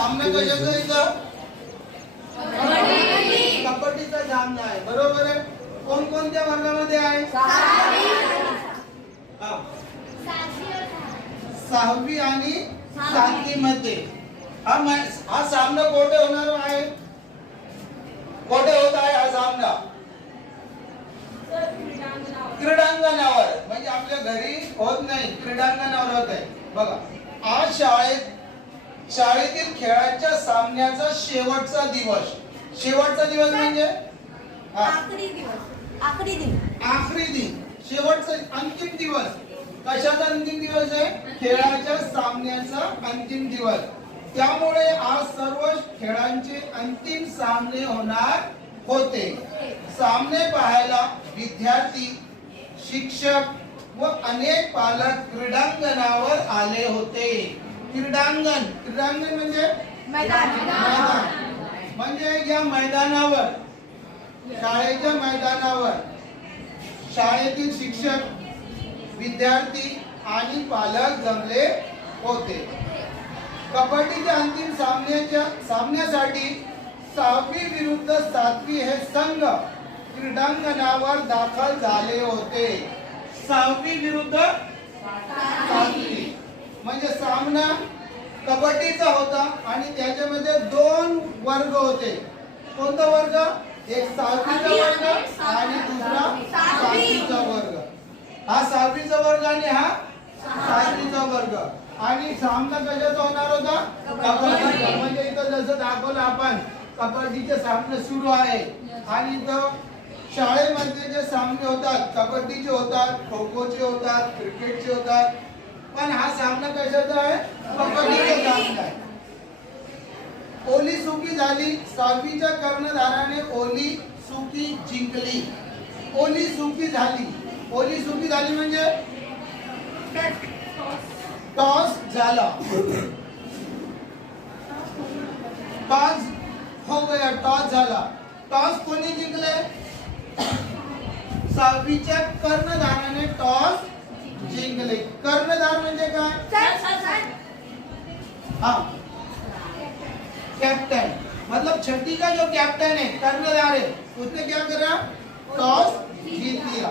सामना कशाचा इथं कबड्डीचा सामना आहे, बरोबर आहे. कोणकोणत्या वर्गामध्ये आहे? सहावी आणि सातवी मध्ये. हा सामना कोठे होणार आहे? कोठे होत आहे हा सामना? क्रीडांगणावर. म्हणजे आपल्या घरी होत नाही, क्रीडांगणावर होत आहे. बघा, आज शाळेतील खेळाच्या सामन्याचा शेवटचा दिवस. शेवटचा दिवस म्हणजे आखरी दिन. शेवटचा अंतिम दिवस. कशाचा अंतिम दिवस आहे? खेळाच्या सामन्याचा अंतिम दिवस. त्यामुळे आज सर्व खेळांचे अंतिम सामने होणार होते. सामने पाहायला विद्यार्थी, शिक्षक व अनेक पालक क्रीडांगणावर आले होते. क्रीडांगण म्हणजे मैदान. म्हणजे या मैदानावर, शाळेच्या मैदानावर शाळेतील शिक्षक, विद्यार्थी आणि पालक जमले होते. कबड्डीच्या अंतिम सामन्यासाठी 6वी विरुद्ध 7वी हे संघ क्रीडांगणावर दाखल झाले होते. 6वी विरुद्ध 7वी म्हणजे सामना कबड्डीचा होता आणि त्याच्यामध्ये 2 वर्ग होते. कोणता वर्ग? एक 6वीचा वर्ग आणि दुसरा 7वीचा वर्ग. हा 6वीचा वर्ग आणि हा 7वीचा वर्ग. आणि सामना कशाचा होणार होता? कबड्डीचा. म्हणजे इथं जसं दाखवलं आपण, कबड्डीचे सामने सुरू आहे. आणि इथं शाळेमध्ये जे सामने होतात, कबड्डीचे होतात, खो खोचे होतात, क्रिकेटचे होतात. पण हा सामना कशाचा आहे? कबड्डीचा सामना आहे. ओली सुकी झाली. 6वीच्या कर्णधाराने ओली सुकी जिंकली. ओली सुकी झाली. ओली सुकी झाली म्हणजे टॉस झाला. टॉस हो गया, टॉस झाला. टॉस कोणी जिंकले? 6वीच्या कर्णधाराने टॉस जिंकले. कर्णधार म्हणजे काय? हाँ, कैप्टन. मतलब छठी का जो कैप्टन है, कर्णधार है, उसने क्या करा? टॉस जीत लिया.